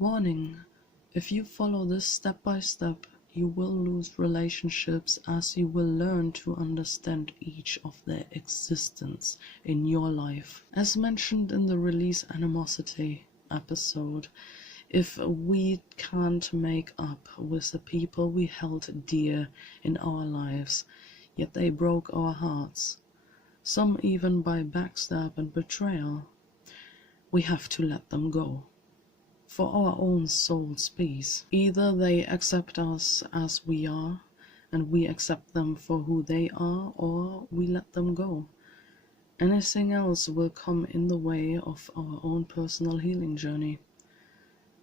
Warning: if you follow this step by step, you will lose relationships as you will learn to understand each of their existence in your life. As mentioned in the Release Animosity episode, if we can't make up with the people we held dear in our lives, yet they broke our hearts, some even by backstab and betrayal, we have to let them go. For our own soul's peace. Either they accept us as we are, and we accept them for who they are, or we let them go. Anything else will come in the way of our own personal healing journey.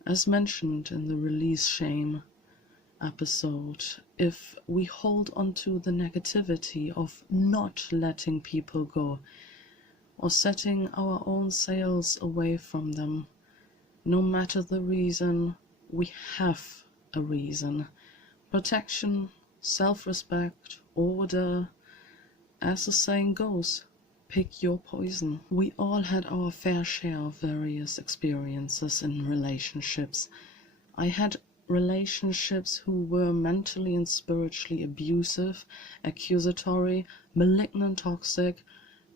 As mentioned in the Release Shame episode, if we hold onto the negativity of not letting people go, or setting our own sails away from them, no matter the reason, we have a reason. Protection, self-respect, order. As the saying goes, pick your poison. We all had our fair share of various experiences in relationships. I had relationships who were mentally and spiritually abusive, accusatory, malignant, toxic,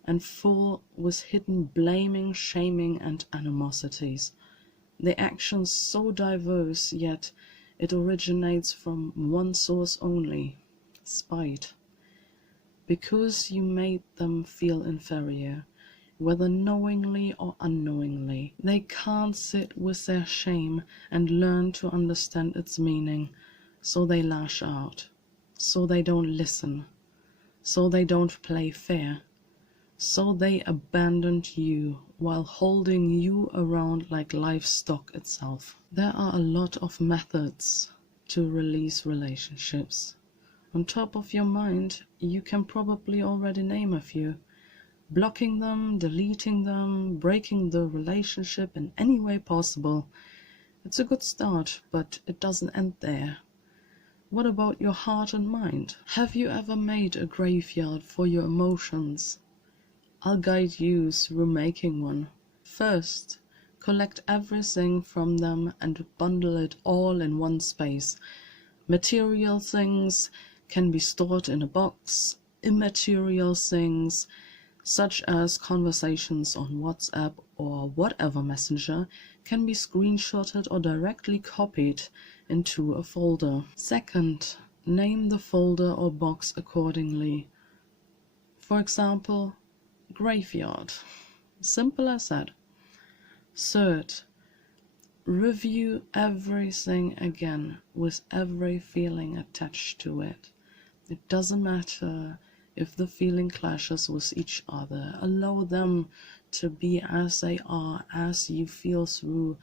and full with hidden blaming, shaming, and animosities. The actions so diverse, yet it originates from one source only: spite. Because you made them feel inferior, whether knowingly or unknowingly, they can't sit with their shame and learn to understand its meaning, so they lash out, so they don't listen, so they don't play fair. So they abandoned you while holding you around like livestock itself. There are a lot of methods to release relationships. On top of your mind, you can probably already name a few. Blocking them, deleting them, breaking the relationship in any way possible. It's a good start, but it doesn't end there. What about your heart and mind? Have you ever made a graveyard for your emotions? I'll guide you through making one. First, collect everything from them and bundle it all in one space. Material things can be stored in a box. Immaterial things, such as conversations on WhatsApp or whatever messenger, can be screenshotted or directly copied into a folder. Second, name the folder or box accordingly. For example, graveyard. Simple as that. Third, review everything again with every feeling attached to it. It doesn't matter if the feeling clashes with each other. Allow them to be as they are, as you feel through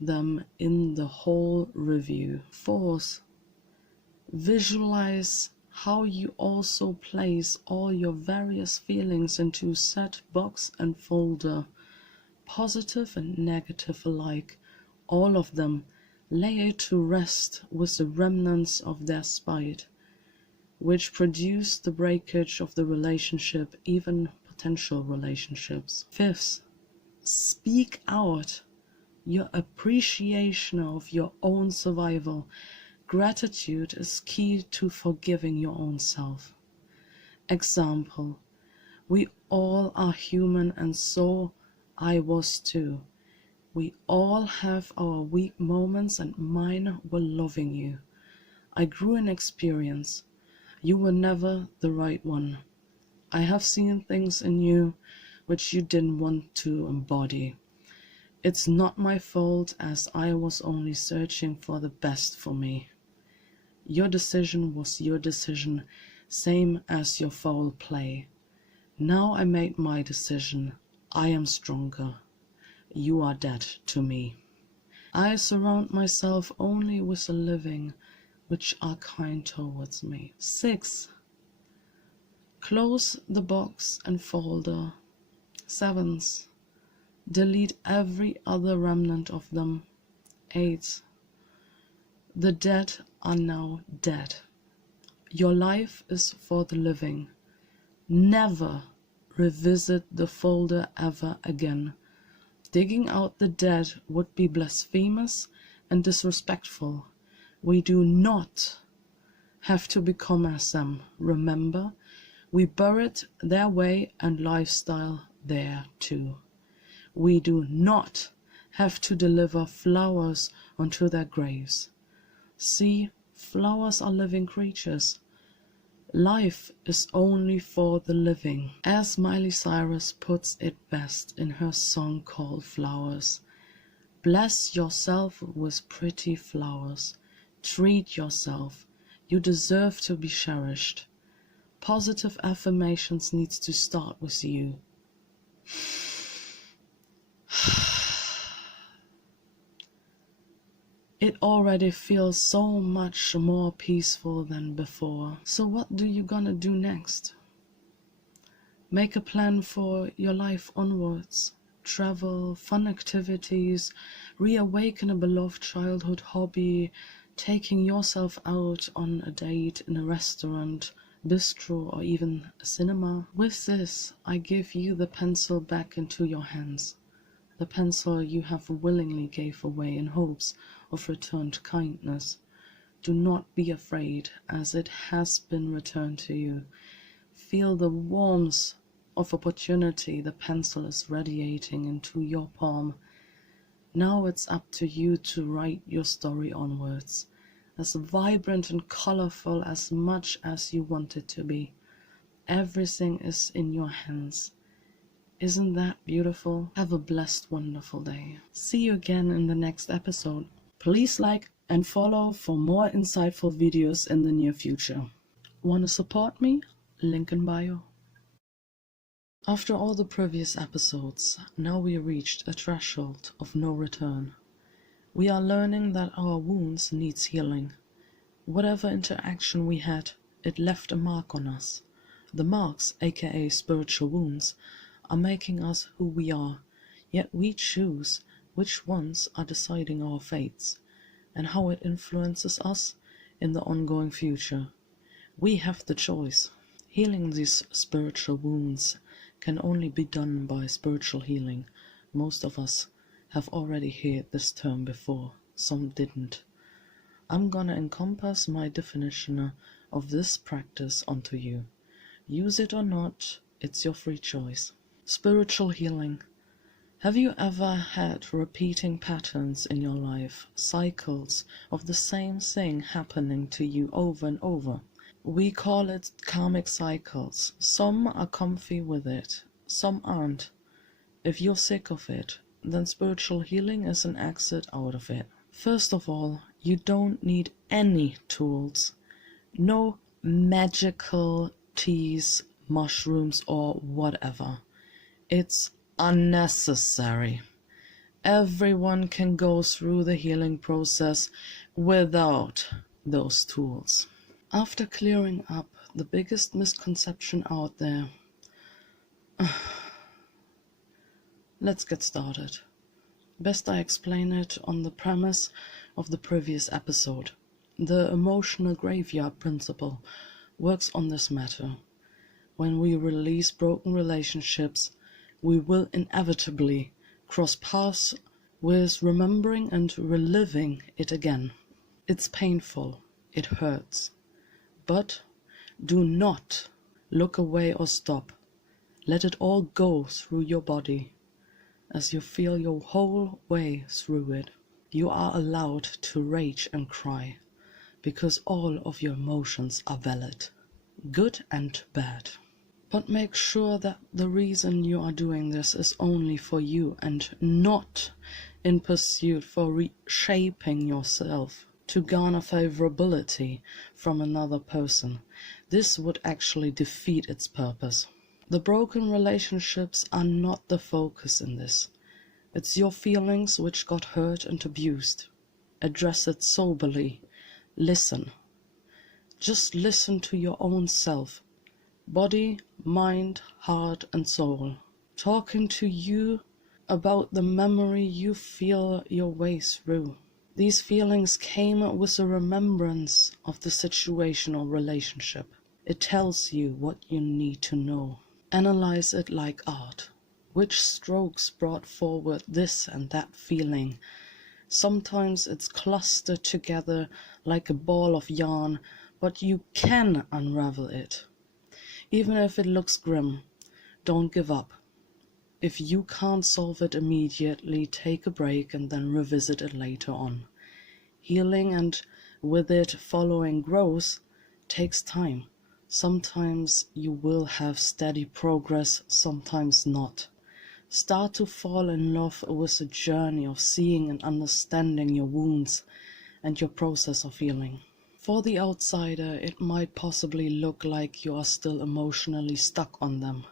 them in the whole review. Fourth, visualize how you also place all your various feelings into said box and folder, positive and negative alike, all of them. Lay it to rest with the remnants of their spite, which produced the breakage of the relationship, even potential relationships. Fifth, speak out your appreciation of your own survival. Gratitude is key to forgiving your own self. Example: we all are human, and so I was too. We all have our weak moments, and mine were loving you. I grew in experience. You were never the right one. I have seen things in you which you didn't want to embody. It's not my fault, as I was only searching for the best for me. Your decision was your decision, same as your foul play. Now I made my decision. I am stronger. You are dead to me. I surround myself only with the living, which are kind towards me. 6. Close the box and folder. 7. Delete every other remnant of them. 8. The dead are now dead. Your life is for the living. Never revisit the folder ever again. Digging out the dead would be blasphemous and disrespectful. We do not have to become as them. Remember, we buried their way and lifestyle there too. We do not have to deliver flowers onto their graves. See, flowers are living creatures. Life is only for the living. As Miley Cyrus puts it best in her song called Flowers, bless yourself with pretty flowers. Treat yourself. You deserve to be cherished. Positive affirmations needs to start with you. It already feels so much more peaceful than before. So what do you gonna do next? Make a plan for your life onwards. Travel, fun activities, reawaken a beloved childhood hobby, taking yourself out on a date in a restaurant, bistro, or even a cinema. With this, I give you the pencil back into your hands. The pencil you have willingly gave away in hopes of returned kindness. Do not be afraid, as it has been returned to you. Feel the warmth of opportunity the pencil is radiating into your palm. Now it's up to you to write your story onwards, as vibrant and colorful as much as you want it to be. Everything is in your hands. Isn't that beautiful? Have a blessed, wonderful day. See you again in the next episode. Please like and follow for more insightful videos in the near future. Want to support me? Link in bio. After all the previous episodes, now we reached a threshold of no return. We are learning that our wounds needs healing. Whatever interaction we had, it left a mark on us. The marks, aka spiritual wounds, are making us who we are, yet we choose which ones are deciding our fates, and how it influences us in the ongoing future. We have the choice. Healing these spiritual wounds can only be done by spiritual healing. Most of us have already heard this term before, some didn't. I'm gonna encompass my definition of this practice onto you. Use it or not, it's your free choice. Spiritual healing. Have you ever had repeating patterns in your life, cycles of the same thing happening to you over and over? We call it karmic cycles. Some are comfy with it, some aren't. If you're sick of it, then spiritual healing is an exit out of it. First of all, you don't need any tools. No magical teas, mushrooms, or whatever. It's unnecessary. Everyone can go through the healing process without those tools. After clearing up the biggest misconception out there, let's get started. Best I explain it on the premise of the previous episode. The emotional graveyard principle works on this matter. When we release broken relationships, we will inevitably cross paths with remembering and reliving it again. It's painful, it hurts. But do not look away or stop. Let it all go through your body as you feel your whole way through it. You are allowed to rage and cry because all of your emotions are valid, good and bad. But make sure that the reason you are doing this is only for you and not in pursuit for reshaping yourself to garner favorability from another person. This would actually defeat its purpose. The broken relationships are not the focus in this. It's your feelings which got hurt and abused. Address it soberly. Listen. Just listen to your own self. Body, mind, heart, and soul. Talking to you about the memory you feel your way through. These feelings came with a remembrance of the situation or relationship. It tells you what you need to know. Analyze it like art. Which strokes brought forward this and that feeling? Sometimes it's clustered together like a ball of yarn, but you can unravel it. Even if it looks grim, don't give up. If you can't solve it immediately, take a break and then revisit it later on. Healing, and with it following growth, takes time. Sometimes you will have steady progress, sometimes not. Start to fall in love with the journey of seeing and understanding your wounds and your process of healing. For the outsider, it might possibly look like you are still emotionally stuck on them,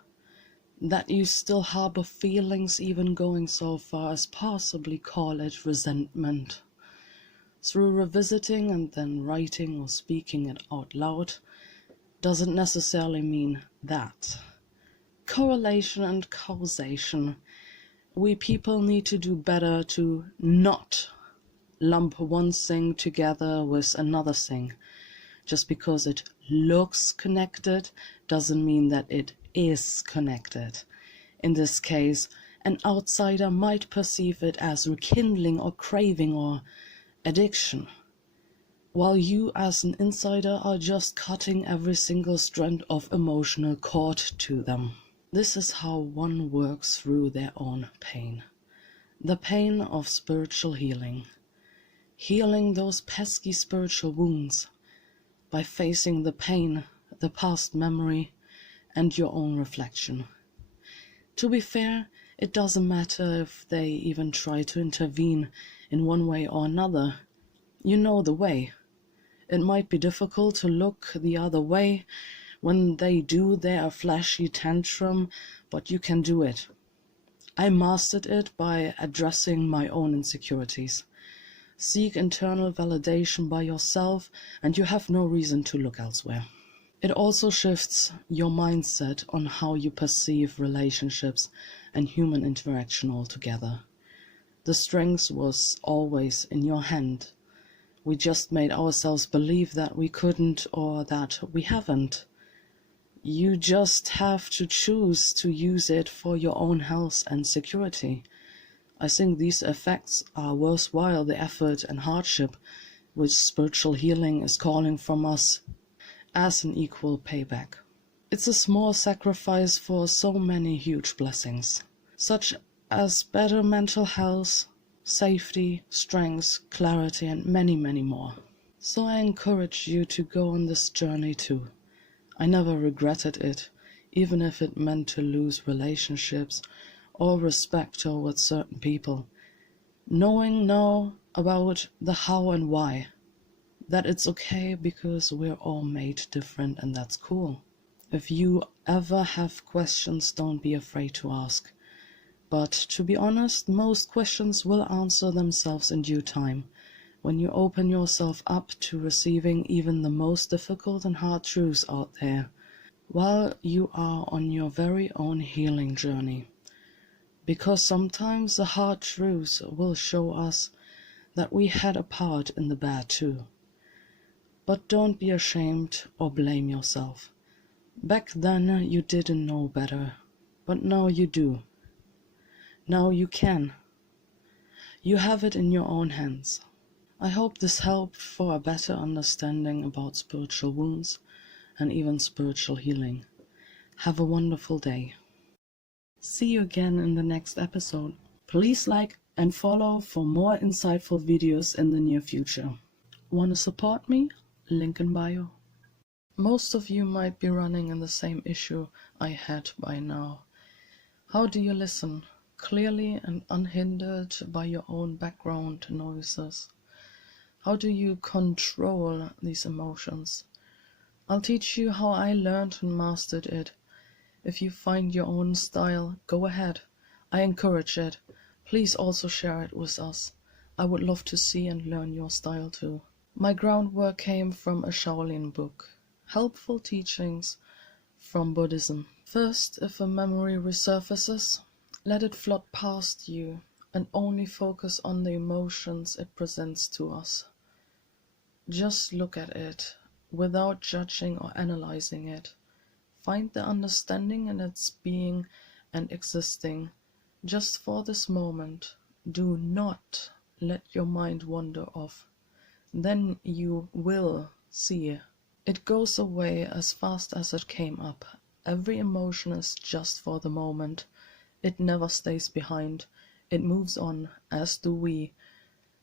that you still harbor feelings, even going so far as possibly call it resentment. Through revisiting and then writing or speaking it out loud doesn't necessarily mean that. Correlation and causation. We people need to do better to not lump one thing together with another thing. Just because it looks connected doesn't mean that it is connected. In this case, an outsider might perceive it as rekindling or craving or addiction, while you as an insider are just cutting every single strand of emotional cord to them. This is how one works through their own pain. The pain of spiritual healing. Healing those pesky spiritual wounds by facing the pain, the past memory, and your own reflection. To be fair, it doesn't matter if they even try to intervene in one way or another. You know the way. It might be difficult to look the other way when they do their flashy tantrum, but you can do it. I mastered it by addressing my own insecurities. Seek internal validation by yourself, and you have no reason to look elsewhere. It also shifts your mindset on how you perceive relationships and human interaction altogether. The strength was always in your hand. We just made ourselves believe that we couldn't or that we haven't. You just have to choose to use it for your own health and security. I think these effects are worthwhile the effort and hardship which spiritual healing is calling from us as an equal payback. It's a small sacrifice for so many huge blessings, such as better mental health, safety, strength, clarity, and many, many more. So I encourage you to go on this journey too. I never regretted it, even if it meant to lose relationships or respect towards certain people. Knowing now about the how and why, that it's okay because we're all made different, and that's cool. If you ever have questions, don't be afraid to ask. But to be honest, most questions will answer themselves in due time, when you open yourself up to receiving even the most difficult and hard truths out there, while you are on your very own healing journey. Because sometimes the hard truths will show us that we had a part in the bad too. But don't be ashamed or blame yourself. Back then you didn't know better, but now you do. Now you can. You have it in your own hands. I hope this helped for a better understanding about spiritual wounds and even spiritual healing. Have a wonderful day. See you again in the next episode. Please like and follow for more insightful videos in the near future. Want to support me? Link in bio. Most of you might be running in the same issue I had by now. How do you listen? Clearly and unhindered by your own background noises. How do you control these emotions? I'll teach you how I learned and mastered it. If you find your own style, go ahead. I encourage it. Please also share it with us. I would love to see and learn your style too. My groundwork came from a Shaolin book, Helpful Teachings from Buddhism. First, if a memory resurfaces, let it float past you and only focus on the emotions it presents to us. Just look at it, without judging or analyzing it. Find the understanding in its being and existing, just for this moment. Do not let your mind wander off. Then you will see. It goes away as fast as it came up. Every emotion is just for the moment. It never stays behind. It moves on, as do we,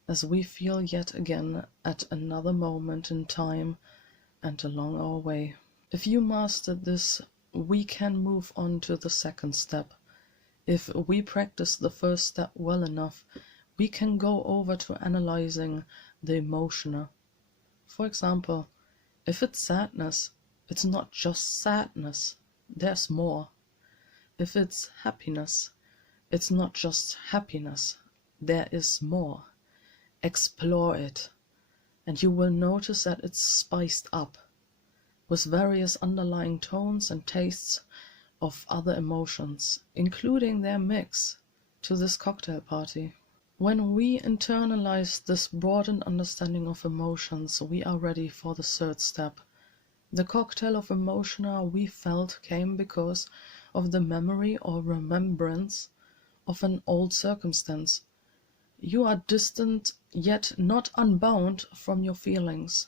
as we feel yet again at another moment in time and along our way. If you master this, we can move on to the second step. If we practice the first step well enough, we can go over to analyzing the emotion. For example, if it's sadness, it's not just sadness, there's more. If it's happiness, it's not just happiness, there is more. Explore it, and you will notice that it's spiced up with various underlying tones and tastes of other emotions, including their mix, to this cocktail party. When we internalize this broadened understanding of emotions, we are ready for the third step. The cocktail of emotion we felt came because of the memory or remembrance of an old circumstance. You are distant yet not unbound from your feelings.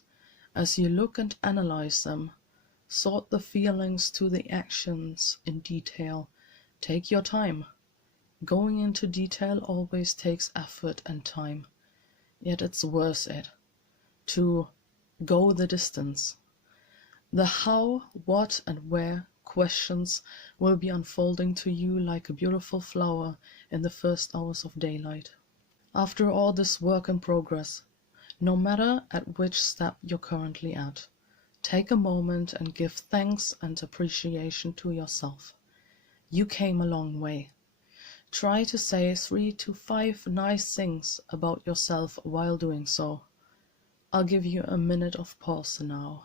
As you look and analyze them, sort the feelings to the actions in detail. Take your time. Going into detail always takes effort and time, yet it's worth it to go the distance. The how, what, and where questions will be unfolding to you like a beautiful flower in the first hours of daylight. After all this work in progress, no matter at which step you're currently at, take a moment and give thanks and appreciation to yourself. You came a long way. Try to say 3 to 5 nice things about yourself while doing so. I'll give you a minute of pause now.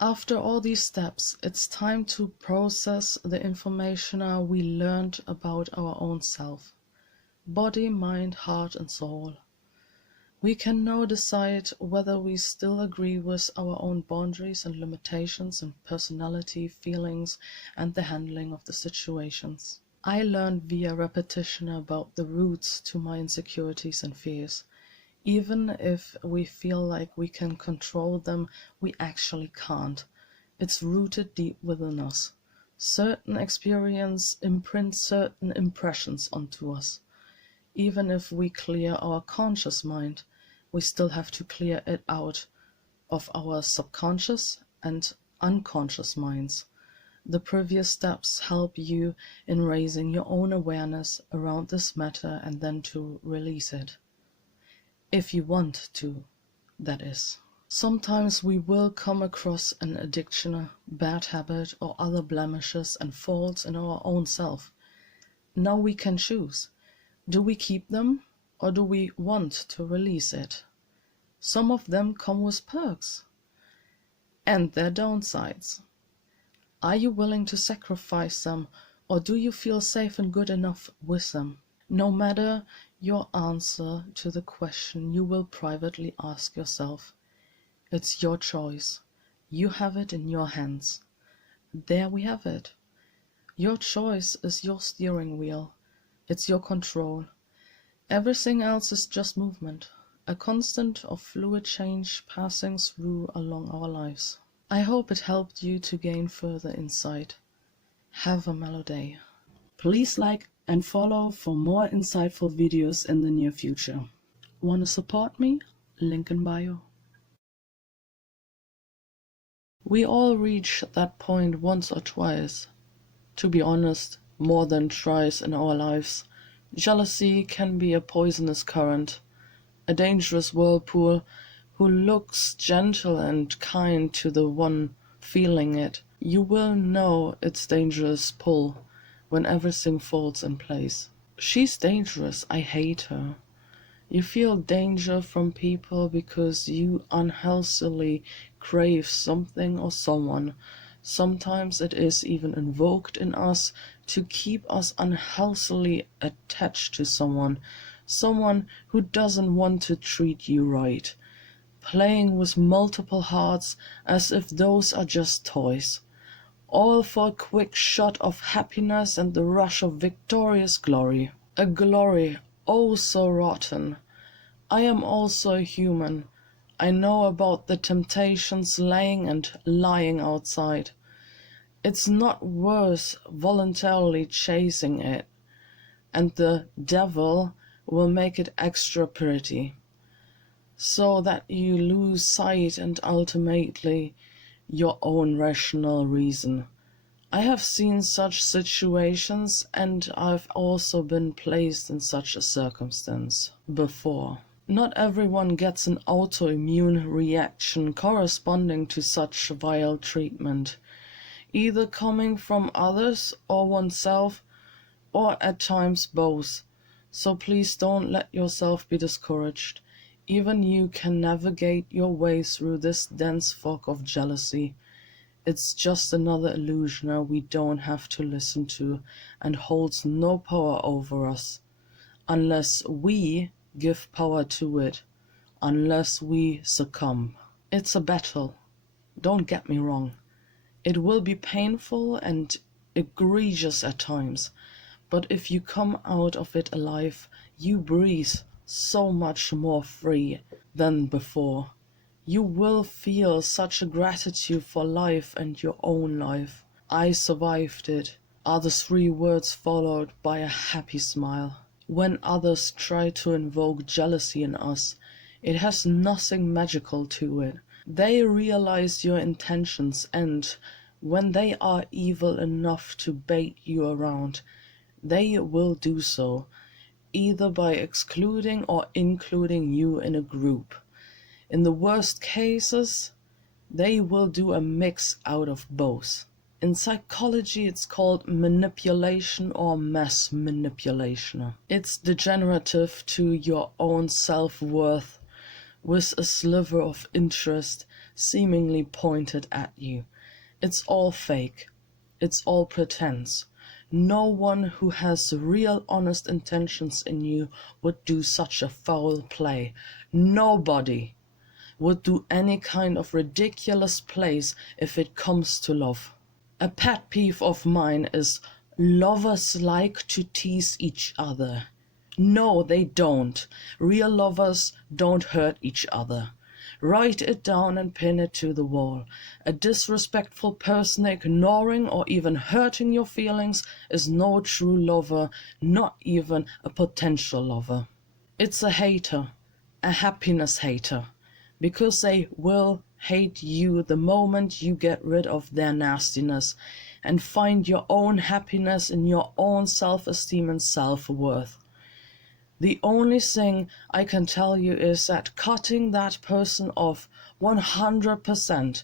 After all these steps, it's time to process the information we learned about our own self. Body, mind, heart, and soul. We can now decide whether we still agree with our own boundaries and limitations in personality, feelings, and the handling of the situations. I learned via repetition about the roots to my insecurities and fears. Even if we feel like we can control them, we actually can't. It's rooted deep within us. Certain experience imprints certain impressions onto us. Even if we clear our conscious mind, we still have to clear it out of our subconscious and unconscious minds. The previous steps help you in raising your own awareness around this matter and then to release it. If you want to, that is. Sometimes we will come across an addiction, bad habit, or other blemishes and faults in our own self. Now we can choose. Do we keep them, or do we want to release it? Some of them come with perks and their downsides. Are you willing to sacrifice them, or do you feel safe and good enough with them? No matter your answer to the question you will privately ask yourself, it's your choice. You have it in your hands. There we have it. Your choice is your steering wheel. It's your control. Everything else is just movement, a constant of fluid change passing through along our lives. I hope it helped you to gain further insight. Have a mellow day. Please like and follow for more insightful videos in the near future. Want to support me? Link in bio. We all reach that point once or twice. To be honest, more than twice in our lives. Jealousy can be a poisonous current, a dangerous whirlpool who looks gentle and kind to the one feeling it. You will know its dangerous pull when everything falls in place. She's dangerous, I hate her. You feel danger from people because you unhealthily crave something or someone. Sometimes it is even invoked in us to keep us unhealthily attached to someone, someone who doesn't want to treat you right, playing with multiple hearts as if those are just toys, all for a quick shot of happiness and the rush of victorious glory. A glory oh so rotten. I am also a human. I know about the temptations laying and lying outside. It's not worth voluntarily chasing it, and the devil will make it extra pretty, so that you lose sight and ultimately your own rational reason. I have seen such situations, and I've also been placed in such a circumstance before. Not everyone gets an autoimmune reaction corresponding to such vile treatment, either coming from others or oneself, or at times both. So please don't let yourself be discouraged. Even you can navigate your way through this dense fog of jealousy. It's just another illusion we don't have to listen to, and holds no power over us, unless we give power to it, unless we succumb. It's a battle, don't get me wrong. It will be painful and egregious at times, but if you come out of it alive, you breathe so much more free than before. You will feel such a gratitude for life and your own life. I survived it, are the 3 words followed by a happy smile. When others try to invoke jealousy in us, it has nothing magical to it. They realize your intentions, and when they are evil enough to bait you around, they will do so, either by excluding or including you in a group. In the worst cases, they will do a mix out of both. In psychology, it's called manipulation or mass manipulation. It's degenerative to your own self-worth, with a sliver of interest seemingly pointed at you. It's all fake. It's all pretense. No one who has real honest intentions in you would do such a foul play. Nobody would do any kind of ridiculous plays if it comes to love. A pet peeve of mine is lovers like to tease each other. No, they don't. Real lovers don't hurt each other. Write it down and pin it to the wall. A disrespectful person ignoring or even hurting your feelings is no true lover, not even a potential lover. It's a hater, a happiness hater, because they will hate you the moment you get rid of their nastiness and find your own happiness in your own self-esteem and self-worth. The only thing I can tell you is that cutting that person off 100%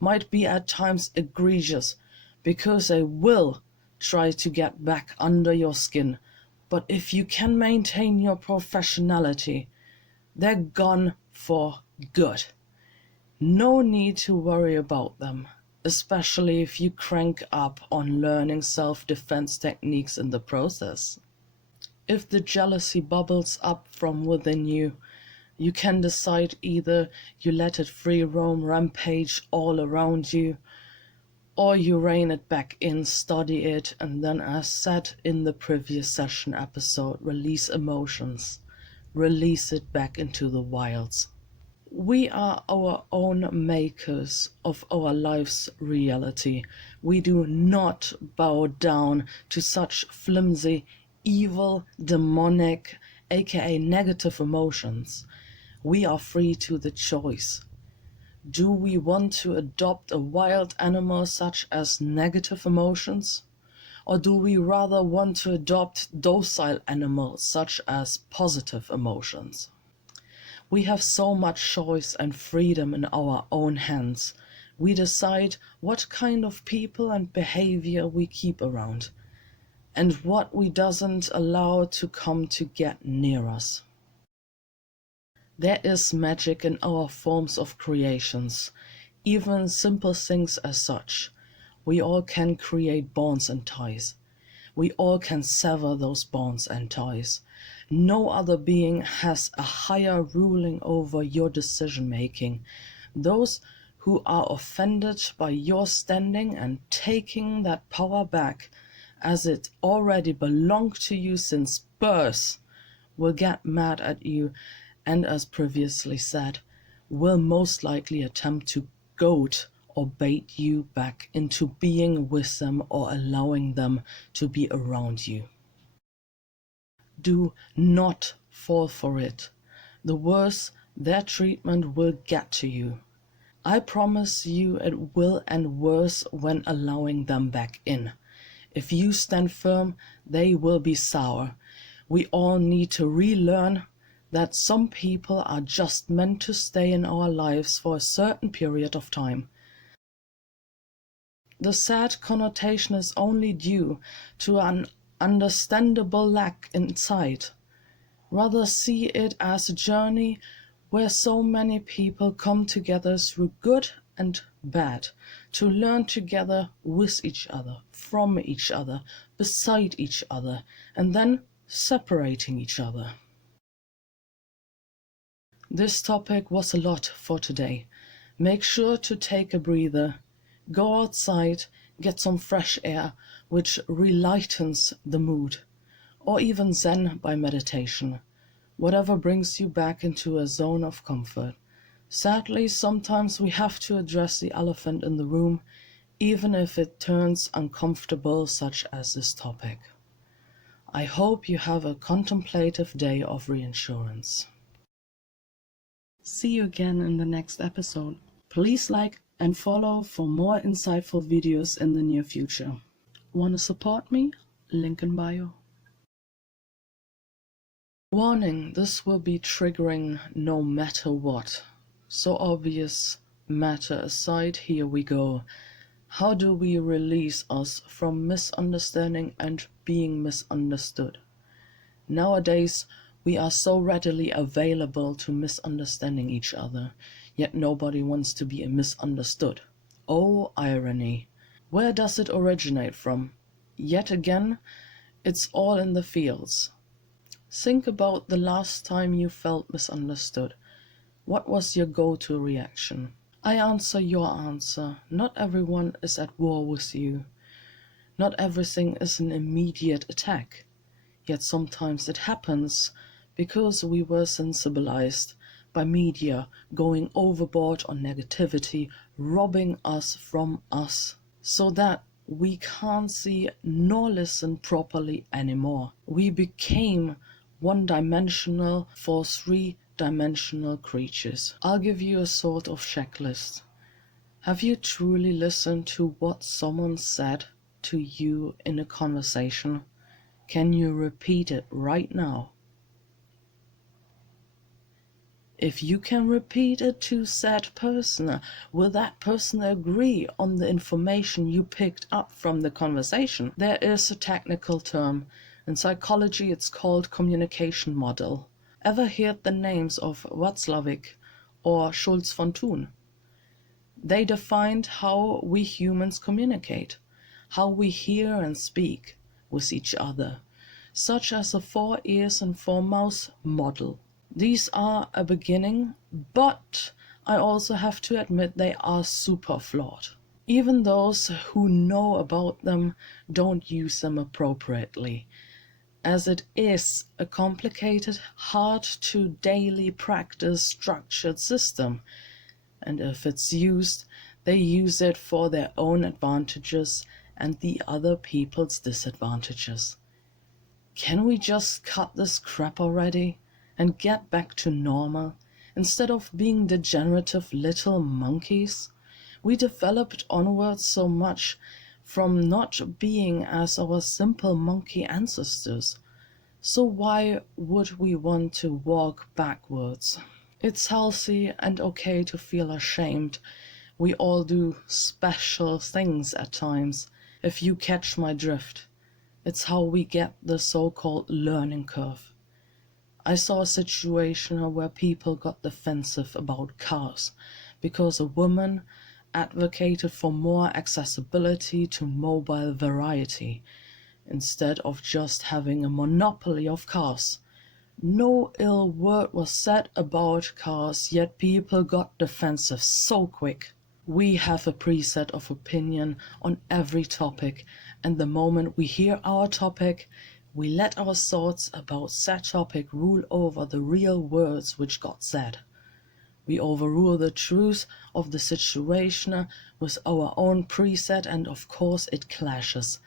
might be at times egregious, because they will try to get back under your skin. But if you can maintain your professionality, they're gone for good. No need to worry about them, especially if you crank up on learning self-defense techniques in the process. If the jealousy bubbles up from within you, you can decide either you let it free roam rampage all around you, or you rein it back in, study it, and then, as said in the previous session episode, release emotions. Release it back into the wilds. We are our own makers of our life's reality. We do not bow down to such flimsy, evil, demonic, aka negative emotions, we are free to the choice. Do we want to adopt a wild animal such as negative emotions? Or do we rather want to adopt docile animals such as positive emotions? We have so much choice and freedom in our own hands. We decide what kind of people and behavior we keep around, and what we doesn't allow to come to get near us. There is magic in our forms of creations, even simple things as such. We all can create bonds and ties. We all can sever those bonds and ties. No other being has a higher ruling over your decision making. Those who are offended by your standing and taking that power back, as it already belonged to you since birth, will get mad at you, and as previously said, will most likely attempt to goad or bait you back into being with them or allowing them to be around you. Do not fall for it. The worse their treatment will get to you. I promise you it will end worse when allowing them back in. If you stand firm, they will be sour. We all need to relearn that some people are just meant to stay in our lives for a certain period of time. The sad connotation is only due to an understandable lack in insight. Rather see it as a journey where so many people come together through good and bad, to learn together with each other, from each other, beside each other, and then separating each other. This topic was a lot for today. Make sure to take a breather, go outside, get some fresh air, which relightens the mood, or even Zen by meditation, whatever brings you back into a zone of comfort. Sadly, sometimes we have to address the elephant in the room, even if it turns uncomfortable, such as this topic. I hope you have a contemplative day of reinsurance. See you again in the next episode. Please like and follow for more insightful videos in the near future. Want to support me? Link in bio. Warning, this will be triggering no matter what. So obvious matter aside, here we go. How do we release us from misunderstanding and being misunderstood? Nowadays, we are so readily available to misunderstanding each other, yet nobody wants to be misunderstood. Oh, irony. Where does it originate from? Yet again, it's all in the fields. Think about the last time you felt misunderstood. What was your go-to reaction? I answer your answer. Not everyone is at war with you. Not everything is an immediate attack. Yet sometimes it happens because we were sensibilized by media going overboard on negativity, robbing us from us, so that we can't see nor listen properly anymore. We became one-dimensional for three-dimensional creatures. I'll give you a sort of checklist. Have you truly listened to what someone said to you in a conversation? Can you repeat it right now? If you can repeat it to said person, will that person agree on the information you picked up from the conversation? There is a technical term. In psychology, it's called communication model. Ever heard the names of Watzlawick or Schulz von Thun? They defined how we humans communicate, how we hear and speak with each other, such as a 4 ears and 4 mouths model. These are a beginning, but I also have to admit they are super flawed. Even those who know about them don't use them appropriately, as it is a complicated, hard to daily practice structured system, and if it's used, they use it for their own advantages and the other people's disadvantages. Can we just cut this crap already and get back to normal instead of being degenerative little monkeys? We developed onwards so much from not being as our simple monkey ancestors. So why would we want to walk backwards? It's healthy and okay to feel ashamed. We all do special things at times, if you catch my drift. It's how we get the so-called learning curve. I saw a situation where people got defensive about cars because a woman advocated for more accessibility to mobile variety instead of just having a monopoly of cars. No ill word was said about cars, yet people got defensive so quick. We have a preset of opinion on every topic, and the moment we hear our topic, we let our thoughts about said topic rule over the real words which got said. We overrule the truth of the situation with our own preset, and of course it clashes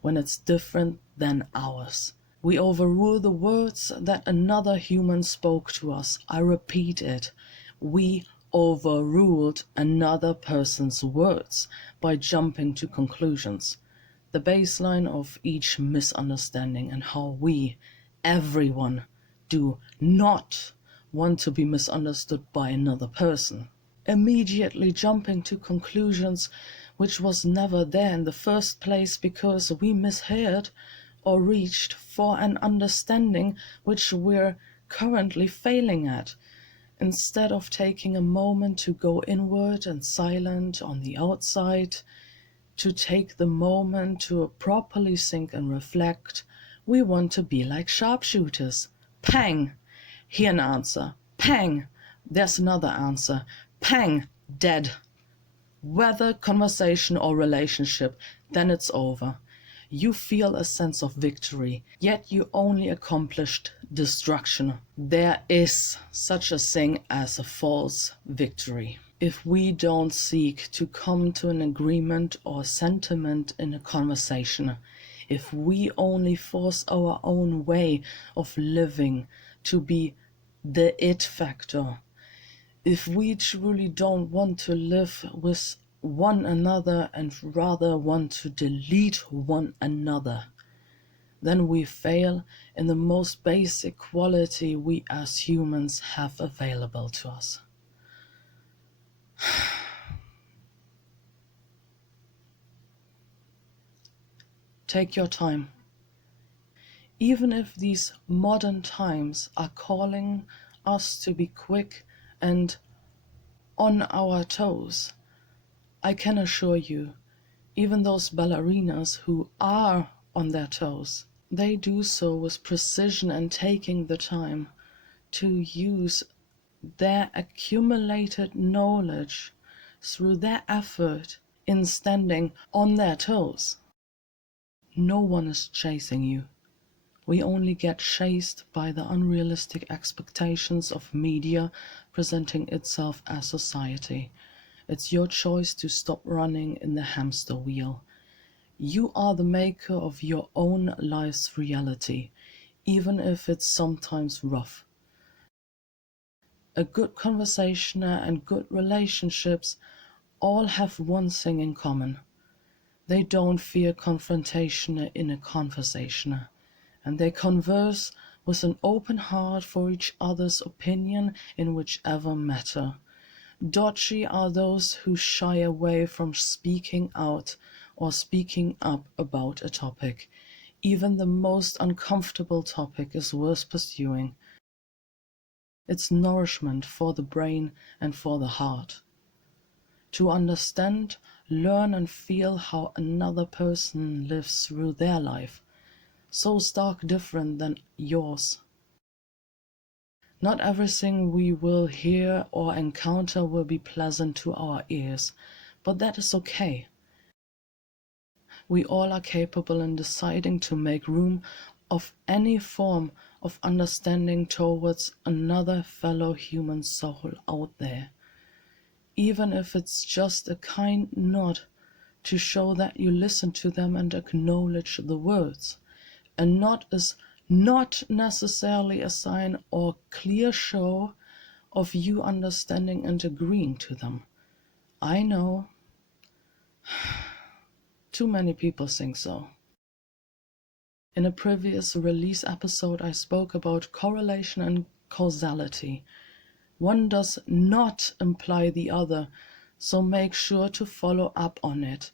when it's different than ours. We overrule the words that another human spoke to us. I repeat it. We overruled another person's words by jumping to conclusions. The baseline of each misunderstanding and how we, everyone, do not want to be misunderstood by another person. Immediately jumping to conclusions which was never there in the first place because we misheard or reached for an understanding which we're currently failing at, instead of taking a moment to go inward and silent on the outside, to take the moment to properly think and reflect. We want to be like sharpshooters. Pang! Here an answer. Pang! There's another answer. Pang! Dead. Whether conversation or relationship, then it's over. You feel a sense of victory, yet you only accomplished destruction. There is such a thing as a false victory. If we don't seek to come to an agreement or sentiment in a conversation, if we only force our own way of living to be the it factor, if we truly don't want to live with one another and rather want to delete one another, then we fail in the most basic quality we as humans have available to us. Take your time. Even if these modern times are calling us to be quick and on our toes, I can assure you, even those ballerinas who are on their toes, they do so with precision and taking the time to use their accumulated knowledge through their effort in standing on their toes. No one is chasing you. We only get chased by the unrealistic expectations of media presenting itself as society. It's your choice to stop running in the hamster wheel. You are the maker of your own life's reality, even if it's sometimes rough. A good conversation and good relationships all have one thing in common. They don't fear confrontation in a conversation, and they converse with an open heart for each other's opinion in whichever matter. Dodgy are those who shy away from speaking out or speaking up about a topic. Even the most uncomfortable topic is worth pursuing. It's nourishment for the brain and for the heart. To understand, learn and feel how another person lives through their life, so stark different than yours. Not everything we will hear or encounter will be pleasant to our ears, but that is okay. We all are capable in deciding to make room of any form of understanding towards another fellow human soul out there, even if it's just a kind nod to show that you listen to them and acknowledge the words. A nod is not necessarily a sign or clear show of you understanding and agreeing to them. I know too many people think so. In a previous release episode, I spoke about correlation and causality. One does not imply the other, so make sure to follow up on it.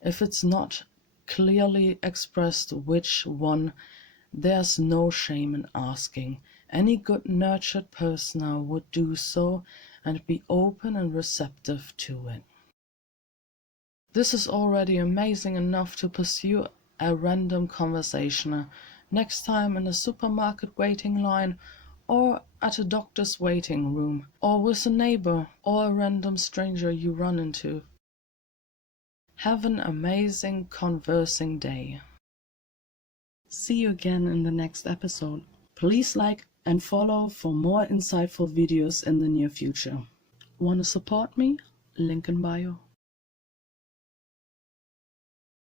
If it's not clearly expressed which one, there's no shame in asking. Any good nurtured person would do so and be open and receptive to it. This is already amazing enough to pursue a random conversation, next time in a supermarket waiting line, or at a doctor's waiting room, or with a neighbor or a random stranger you run into. Have an amazing conversing day. See you again in the next episode. Please like and follow for more insightful videos in the near future. Want to support me? Link in bio.